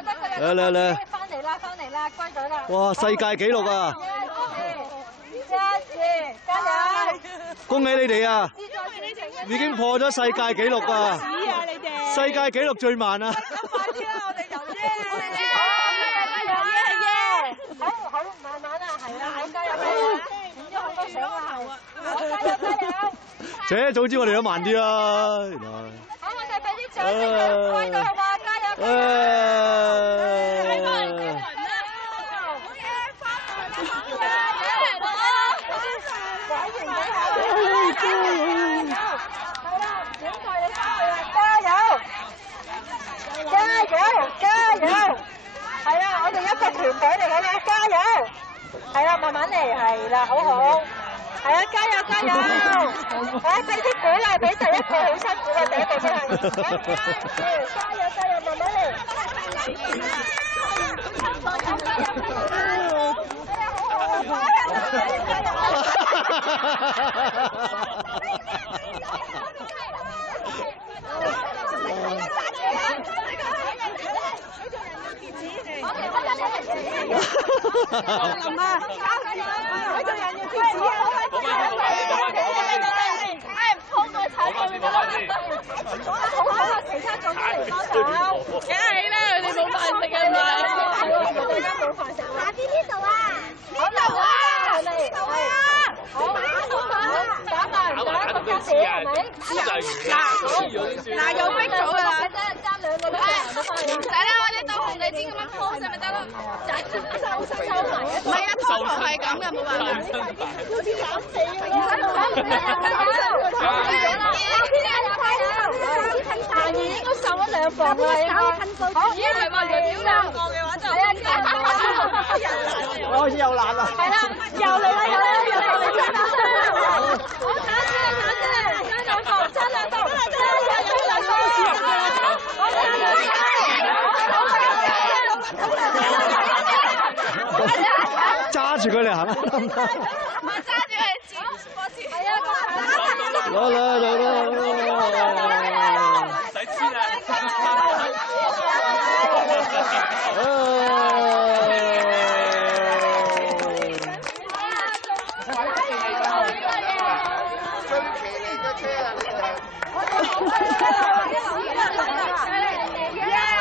嚟嚟嚟！翻嚟啦，翻嚟啦，歸隊啦！哇，世界紀錄啊！加油！恭喜你哋啊！已經破咗世界紀錄啊！世界紀錄最慢啊！快啲啦，我哋就好，慢慢啊，係啊，好加油加油！影咗好多相啊，好加油加油！這早知我哋都慢啲啦，原來。好，我哋俾啲掌聲，歸隊好嘛？加油加油！係啊，我哋一個團隊嚟嘅啦，加油！係啦，慢慢嚟，係啦，好好。係啊，加油加油！誒，俾啲鼓勵俾第一個好辛苦嘅第一個真係。加油加油，慢慢嚟。林啊，喺度人要貼紙啊！鋪個踩上面得啦，好啊！其他組都嚟幫手，梗係啦，佢哋冇飯食啊嘛，大家冇飯食。下邊呢度啊，呢度啊，呢度啊，好，打扮打個卡士係咪？嗱，又逼咗㗎啦，爭兩個都唔使啦，我哋當紅地氈咁樣鋪上咪得咯，收埋一。唔係啊，拖堂係咁嘅，冇辦法。好似減死咁樣。下面應該瘦咗2磅啦，應該。好，咦，唔係話弱小兩個嘅話就係啊，哦，又難啦。係啦，又嚟啦，又嚟啦，好，打先啦，差2磅，差2磅，揸住佢嚟行啦！揸